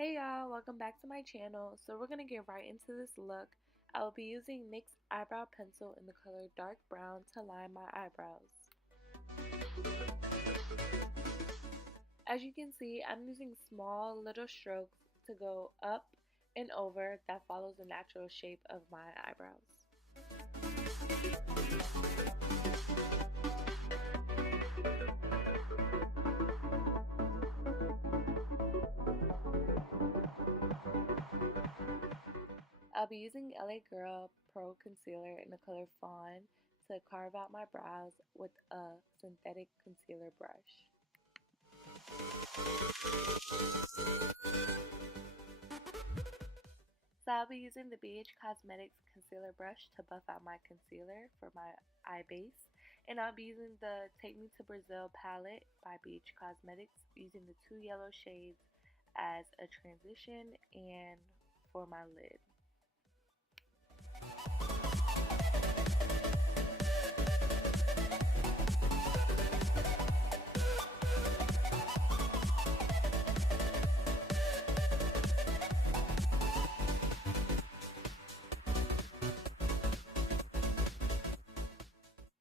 Hey y'all, welcome back to my channel. So we're going to get right into this look. I will be using NYX eyebrow pencil in the color dark brown to line my eyebrows. As you can see, I'm using small little strokes to go up and over that follows the natural shape of my eyebrows. I'll be using Girl Pro Concealer in the color Fawn to carve out my brows with a synthetic concealer brush. So I'll be using the BH Cosmetics concealer brush to buff out my concealer for my eye base. And I'll be using the Take Me to Brazil palette by BH Cosmetics, using the two yellow shades as a transition and for my lid.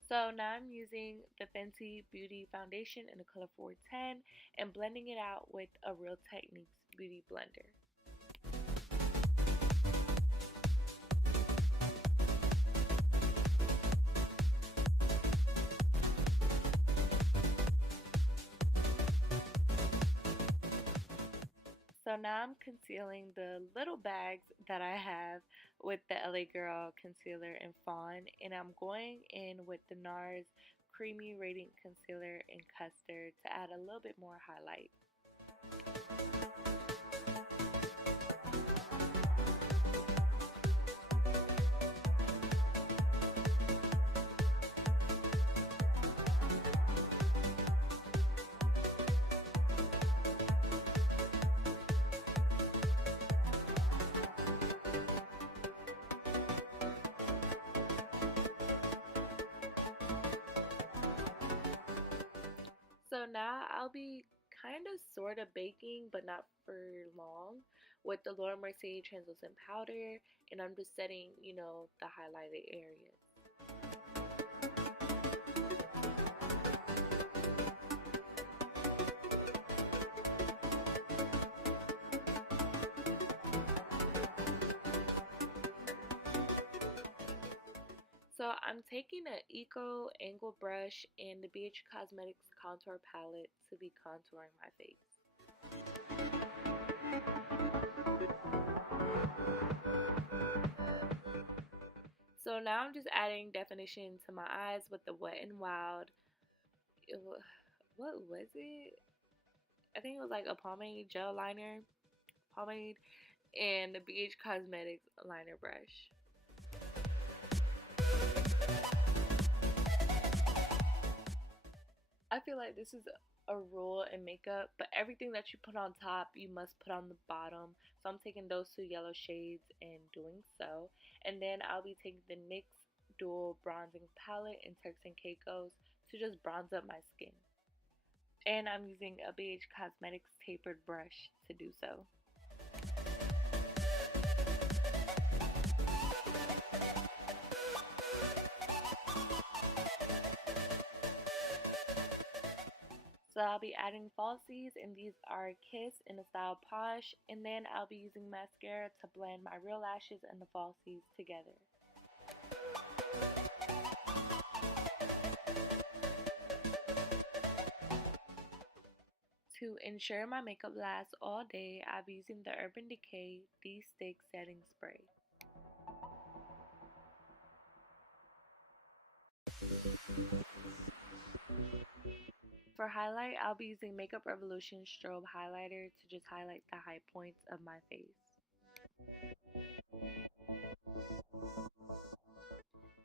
So now I'm using the Fenty Beauty Foundation in the color 410 and blending it out with a Real Techniques Beauty Blender. So now I'm concealing the little bags that I have with the LA Girl concealer in Fawn, and I'm going in with the Nars Creamy Radiant Concealer in Custard to add a little bit more highlight. So now I'll be kind of sort of baking, but not for long, with the Mercier translucent powder, and I'm just setting, the highlighted areas. So I'm taking an Eco Angle brush and the BH Cosmetics contour palette to be contouring my face. So now I'm just adding definition to my eyes with the Wet n Wild. What was it? I think it was like a pomade gel liner, pomade, and the BH Cosmetics liner brush. I feel like this is a rule in makeup, but everything that you put on top, you must put on the bottom. So I'm taking those two yellow shades and doing so. And then I'll be taking the NYX Dual Bronzing Palette in Turks and Caicos to just bronze up my skin. And I'm using a BH Cosmetics tapered brush to do so. So I'll be adding falsies, and these are Kiss in the style Posh, and then I'll be using mascara to blend my real lashes and the falsies together. To ensure my makeup lasts all day, I'll be using the Urban Decay D-Stick Setting Spray. For highlight, I'll be using Makeup Revolution Strobe highlighter to just highlight the high points of my face.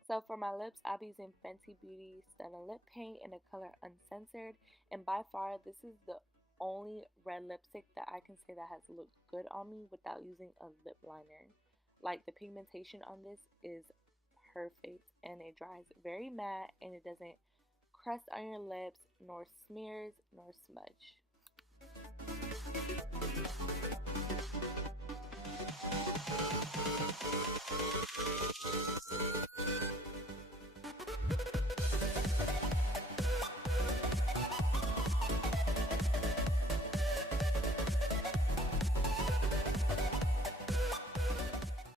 So for my lips, I'll be using Fenty Beauty Stunna Lip Paint in the color Uncensored, and by far this is the only red lipstick that I can say that has looked good on me without using a lip liner. Like, the pigmentation on this is perfect, and it dries very matte, and it doesn't crust on your lips, nor smears, nor smudge.